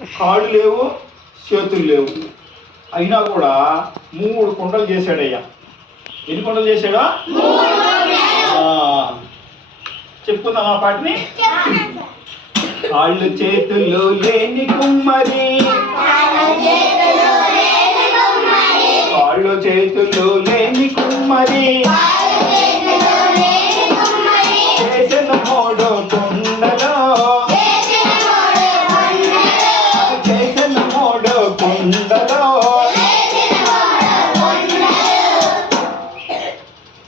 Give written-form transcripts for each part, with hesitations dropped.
కాళ్ళు లేవు, చేతులు లేవు, అయినా కూడా 3 కుండలు చేశాడయ్యా. ఎన్ని కుండలు చేశాడా? చెప్పుకుందాం ఆ పాటిని. కాళ్ళు చేతులు లేని కుమ్మరి, కాళ్ళు చేతులు లేని కుమ్మరి చేసిన 3 కుండలో, చేసిన 3 కుండలో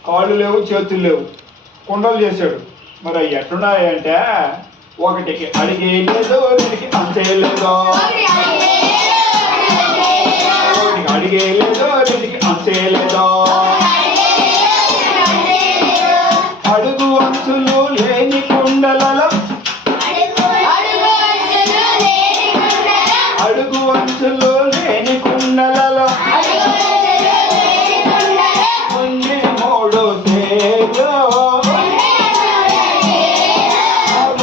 కాళ్ళు లేవు, చేతులు లేవు, కుండలు చేశాడు. మరి అవి ఎట్లున్నాయంటే, ఒకటికి అడిగేయలేదు, 2కి అంచేయలేదు, ఒకటికి అడిగేయలేదు, 2కి అంచేయలేదు. అడుగు అంచులు లేని కుండలలో, అడుగు అంచులు లేని కుండలలో ఉంది 3 సేలు,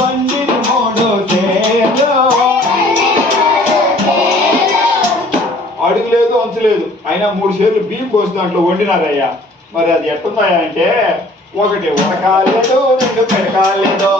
వండి 3 సేలు. అడుగు లేదు, అంచు లేదు, అయినా 3 సేర్లు బియ్యం పోసి దాంట్లో వండినారయ్యా. మరి అది ఎట్టుందాయా అంటే, 1 ఉడకాలేదు, 2 పెరకాలేదు,